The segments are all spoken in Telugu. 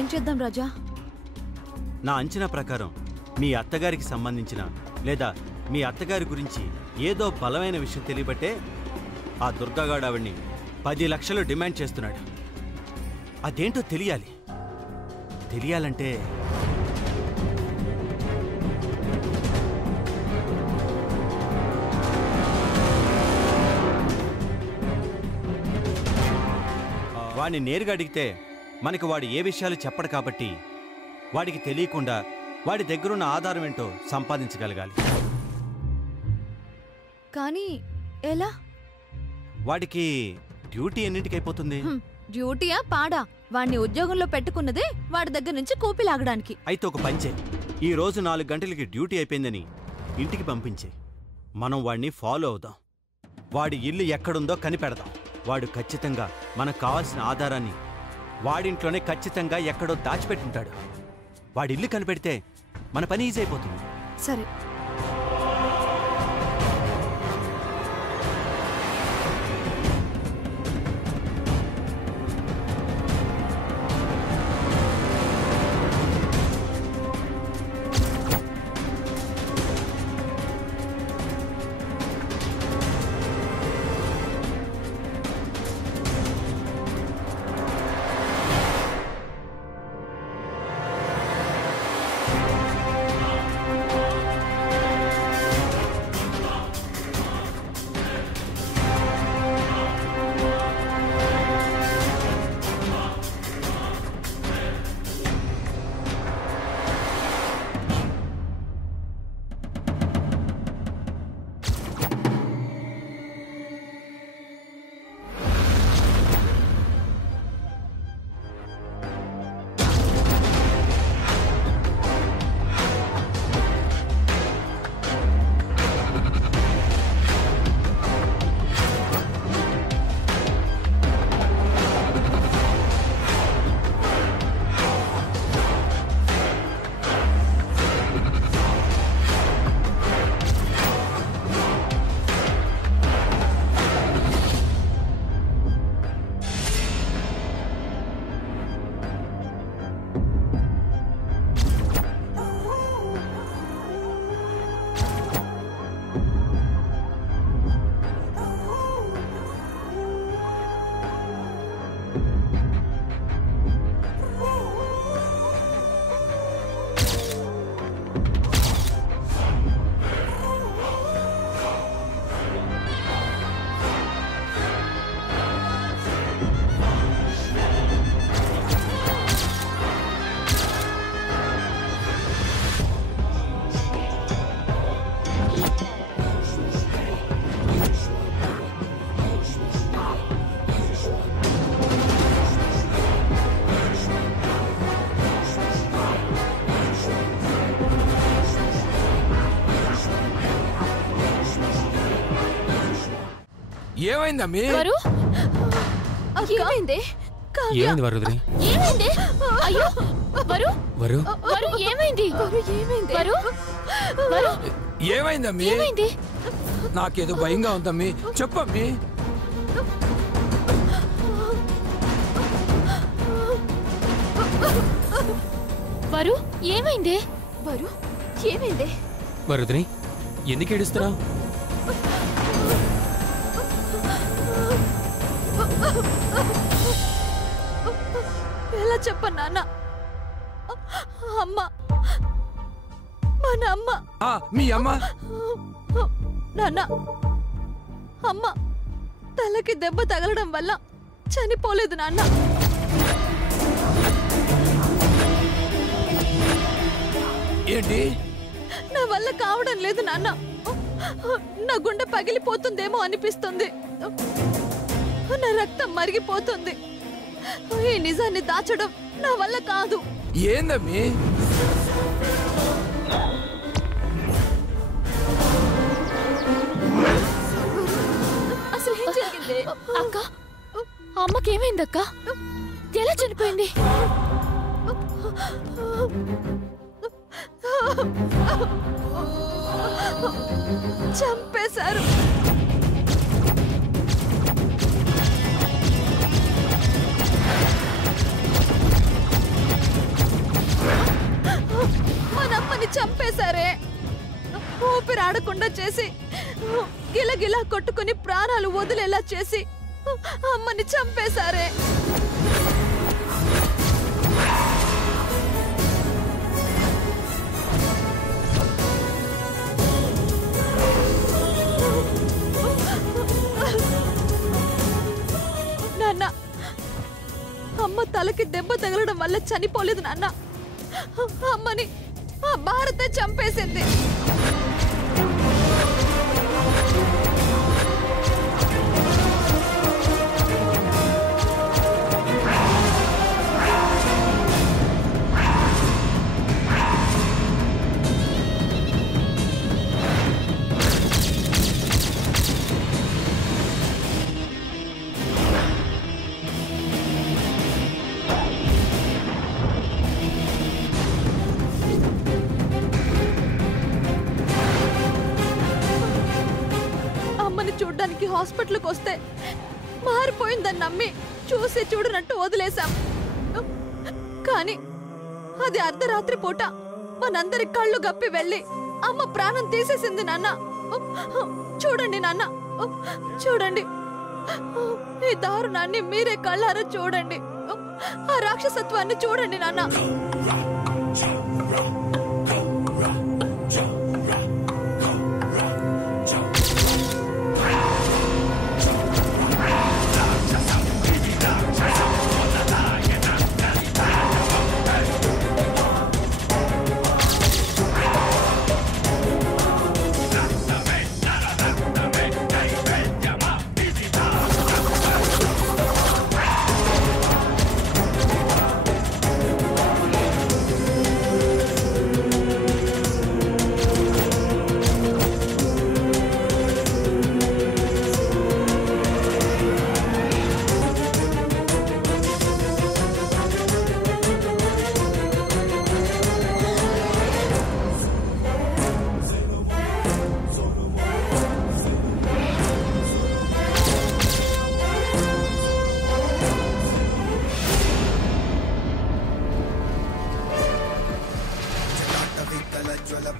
ఇప్పుడేం చేద్దాం రాజా? నా అంచనా ప్రకారం మీ అత్తగారికి సంబంధించిన లేదా మీ అత్తగారి గురించి ఏదో బలమైన విషయం తెలియబట్టే ఆ దుర్గాగాడు ఆవిడ్ని 10 లక్షలు డిమాండ్ చేస్తున్నాడు. అదేంటో తెలియాలంటే వాడిని నేరుగా అడిగితే మనకు వాడు ఏ విషయాలు చెప్పడు కాబట్టి వాడికి తెలియకుండా వాడి దగ్గరున్న ఆధారం ఏంటో సంపాదించగలగాలి. కానీ ఎలా? వాడికి డ్యూటీ ఎన్నింటికి అయిపోతుంది? డ్యూటీయా పాడా? వాడిని ఉద్యోగంలో పెట్టుకున్నదే వాడి దగ్గర నుంచి కూపి లాగడానికి. అయితే ఒక పంచే, ఈ రోజు 4 గంటలకి డ్యూటీ అయిపోయిందని ఇంటికి పంపించే. మనం వాడిని ఫాలో అవుదాం. వాడి ఇల్లు ఎక్కడుందో కనిపెడదాం. వాడు ఖచ్చితంగా మనకు కావాల్సిన ఆధారాన్ని వాడింట్లోనే ఖచ్చితంగా ఎక్కడో దాచిపెట్టుంటాడు. వాడి ఇల్లు కనిపెడితే మన పని ఈజీ అయిపోతుంది. సరే. ఏమైందమ్మీ? ఏమైంది? ఏమైంది వరుద్రి? ఏమైంది? అయ్యో వరు వరు వరు ఏమైంది? ఏమైంది? వరు వరు ఏమైందమ్మీ? ఏమైంది? నాకేదో భయంగా ఉందమ్మీ, చెప్పమ్మీ. వరు ఏమైంది? వరు ఏమైంది? వరుద్రి ఎందుకు ఏడుస్తున్నావు? ఎలా చెప్పను నాన్న? అమ్మ, మన అమ్మ. మీ అమ్మ? నాన్న, అమ్మ తలకి దెబ్బ తగలడం వల్ల చనిపోలేదు నాన్న. ఏంటి? నా వల్ల కావడం లేదు నాన్న. నా గుండె పగిలిపోతుందేమో అనిపిస్తుంది. నా రక్తం మరిగిపోతుంది. ఈ నిజాన్ని దాచడం నా వల్ల కాదు. ఏందమ్మీ? అసలు ఏం జరిగింది? అక్క, అమ్మకేమైంది అక్క? ఎలా చనిపోయింది? చంపేశారు. చంపేశారే. ఊపిరి ఆడకుండా చేసి గిలగిలా కొట్టుకుని ప్రాణాలు వదిలేలా చేసి అమ్మని చంపేశారే. నాన్న, అమ్మ తలకి దెబ్బ తగలడం వల్ల చనిపోలేదు నాన్న. అమ్మని ఆ భారత చంపేసింది. చూడ్డానికి హాస్పిటల్కి వస్తే మారిపోయిందని నమ్మి చూసి చూడనట్టు వదిలేశాం. కానీ అది అర్ధరాత్రి పూట మనందరి కళ్ళు గప్పి వెళ్ళి అమ్మ ప్రాణం తీసేసింది నాన్న. చూడండి నాన్న, చూడండి. ఈ దారుణాన్ని మీరే కళ్ళారా చూడండి. ఆ రాక్షసత్వాన్ని చూడండి నాన్న.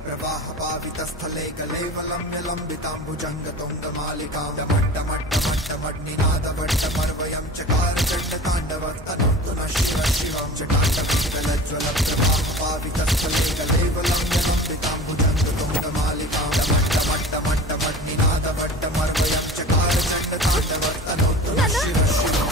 प्रवाहपावितस्थले कलेवलम्यलम्बिताम्बुजङ्गतुङ्गमालिकां डमट्टमट्टमट्टमट्निनादवट्टमर्वयं चकार चण्डताण्डवस्तनोतु न शिव शिवं चटाटविकलज्वलप्रवाहपावितस्थले कलेवलम्यलम्बिताम्बुजङ्गतुङ्गमालिकां डमट्टमट्टमट्टमट्निनादवट्टमर्वयं चकार चण्डताण्डवस्तनोतु न शिव शिवं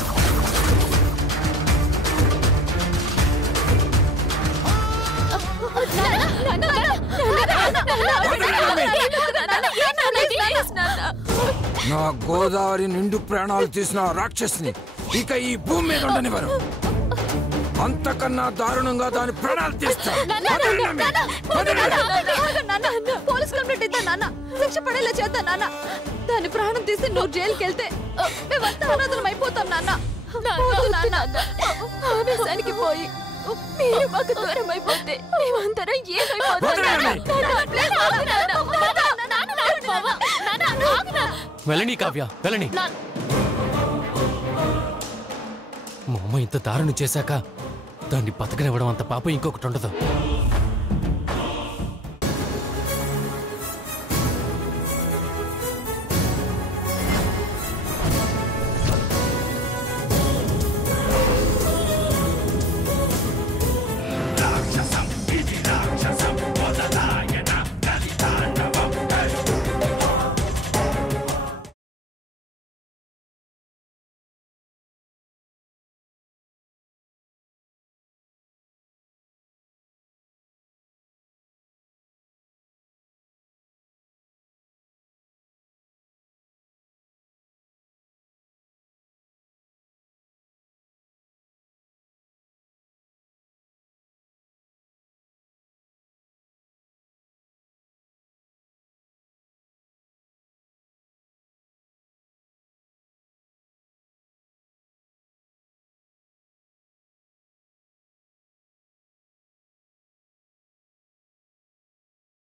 నా గోదావరి నిండు ప్రాణాలు తీసిన రాక్షసిని ఇక ఈ భూమి మీద ఉండనివ్వరు. అంతకన్నా దారుణంగా దాని ప్రాణాలు తీస్తా. పోలీస్ కంప్లైంట్ ఇద్దా నాన్న, శిక్ష పడేలా చేద్దా నాన్న. దాని ప్రాణం తీసి నువ్వు జైలుకి వెళ్తే మేమంతా అనాథలం అయిపోతాం నాన్న. ఆవేశానికి పోయి మీరు మాకు దూరం అయిపోతే మేమందరం వెళ్ళని కావ్య, వెళ్ళని. మా అమ్మ ఇంత దారుణం చేశాక దాన్ని బతకనివ్వడం అంత పాపం ఇంకొకటి ఉండదు.